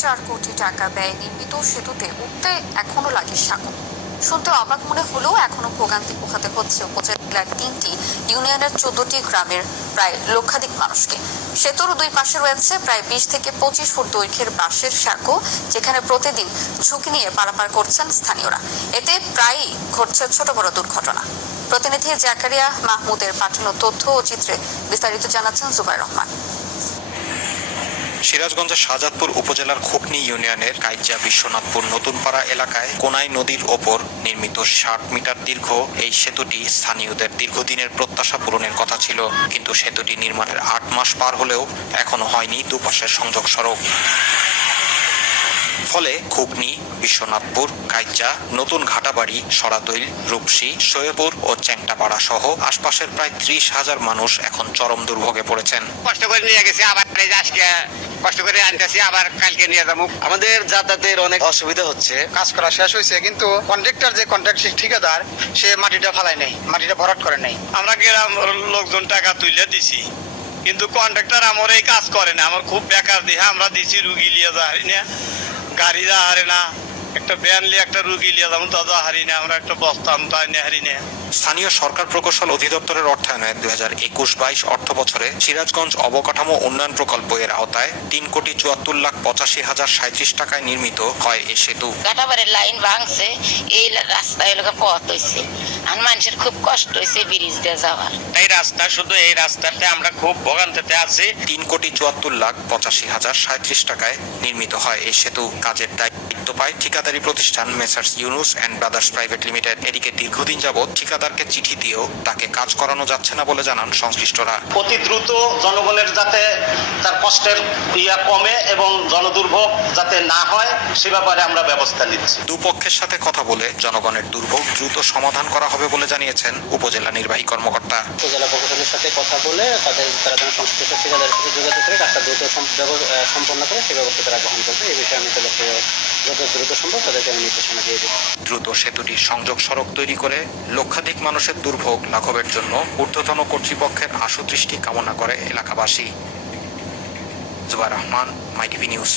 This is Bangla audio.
4 কোটি টাকা ব্যয়ে নির্মিত সেতুতে উঠতে এখনো লাগে সাগর। শুনতে অবাক মনে হলেও এখনো ভোগান্তি পোহাতে হচ্ছে উপজেলার 3টি ইউনিয়নের 14টি গ্রামের প্রায় লক্ষাধিক মানুষকে। সেতুর দুই পাশে রয়েছে প্রায় 20 থেকে 25 ফুট দৈর্ঘ্যের বাঁশের সাঁকো, যেখানে প্রতিদিন ঝুঁকি নিয়ে পারাপার করছেন স্থানীয়রা। এতে প্রায়ই ঘটছে ছোট বড় দুর্ঘটনা। প্রতিনিধি জাকারিয়া মাহমুদের পাঠানো তথ্য ও চিত্রে বিস্তারিত জানাচ্ছেন জুবাইর রহমান। সিরাজগঞ্জের শাহজাদপুর উপজেলার খুকনি ইউনিয়নের কাইজা বিশ্বনাথপুর নতুনপাড়া এলাকায় কোনাই নদীর ওপর নির্মিত 60 মিটার দীর্ঘ এই সেতুটি স্থানীয়দের দীর্ঘদিনের প্রত্যাশা পূরণের কথা ছিল, কিন্তু সেতুটি নির্মাণের 8 মাস পার হলেও এখনো হয়নি দুপাশের সংযোগ সড়ক। ফলে খুকনি, বিশ্বনাথপুর, কাইজা, নতুন ঘাটাবাড়ি, সরাতৈল, রূপসী, সৈয়দপুর ও চেংটাপাড়া সহ আশপাশের প্রায় 30,000 মানুষ এখন চরম দুর্ভোগে পড়েছেন। কষ্ট করে নিয়ে গেছে, আবার আজকে কষ্ট করে আনতেছি, আবার কালকে নিয়ে যাবো। আমাদের যাতায়াতের অনেক অসুবিধা হচ্ছে। কাজ করা শেষ হয়েছে, কিন্তু কন্ট্রাক্টর যে কন্ট্রাক্ট ঠিকাদার সে মাটিটা ফালায় নাই, মাটিটা ভরাট করে নাই। আমরা গ্রাম লোকজন টাকা তুলে দিছি, কিন্তু কন্ট্রাক্টর আমার এই কাজ করে না। আমার খুব বেকার দিয়ে আমরা দিছি, রুগী লিয়ে যাই না, গাড়ি যা হারে না, একটা ভ্যান লিয়ে একটা রুগী লিয়ে যাবো তা হারি না, আমরা একটা বস্তা হারি না। স্থানীয় সরকার প্রকৌশল অধিদপ্তরের অর্থায়নে 2021-22 অর্থ বছরে সিরাজগঞ্জ অবকাঠামো উন্নয়ন প্রকল্প এর আওতায় 3,74,85,037 টাকায় নির্মিত হয় এই সেতু। ঘাটাবাড়ির লাইন ভাঙছে, এই রাস্তায় এলাকা পথ হয়েছে, আর মানুষের খুব কষ্ট হয়েছে ব্রিজ দিয়ে যাওয়ার। এই রাস্তা, শুধু এই রাস্তাতে আমরা খুব ভোগান্তিতে আছি। 3,74,85,037 টাকায় নির্মিত হয় এই সেতু। কাজের দায়িত্ব পায় ঠিকাদারি প্রতিষ্ঠান messrs Yunus and brothers private limited. এদিকে দীর্ঘদিন যাবৎ ঠিকাদারকে চিঠি দিয়েও তাকে কাজ করানো যাচ্ছে না বলে জানান সংশ্লিষ্টরা। অতি দ্রুত জনগণের যাতে তার কষ্টের কমে এবং জনদুর্ভোগ যাতে না হয় সে ব্যাপারে আমরা ব্যবস্থা নিচ্ছি। দুপক্ষের সাথে কথা বলে জনগণের দুর্ভোগ দ্রুত সমাধান করা হবে বলে জানিয়েছেন উপজেলা নির্বাহী কর্মকর্তা। উপজেলা প্রশাসনের সাথে কথা বলে তারা যেন সংশ্লিষ্ট ঠিকাদারের সাথে যোগাযোগ করে কাজটা দ্রুত সম্পন্ন করে সে ব্যবস্থা তারা গ্রহণ করবে। এই বিষয়ে আমি তাদেরকে যত দ্রুত সম্ভব তাদেরকে আমি নির্দেশনা দিয়ে দেব। দ্রুত সেতুটির সংযোগ সড়ক তৈরি করে লক্ষাধিক মানুষের দুর্ভোগ লাঘবের জন্য ঊর্ধ্বতন কর্তৃপক্ষের আশুদৃষ্টি কামনা করে এলাকাবাসী। জুবাইর রহমান, মাই টিভি নিউজ।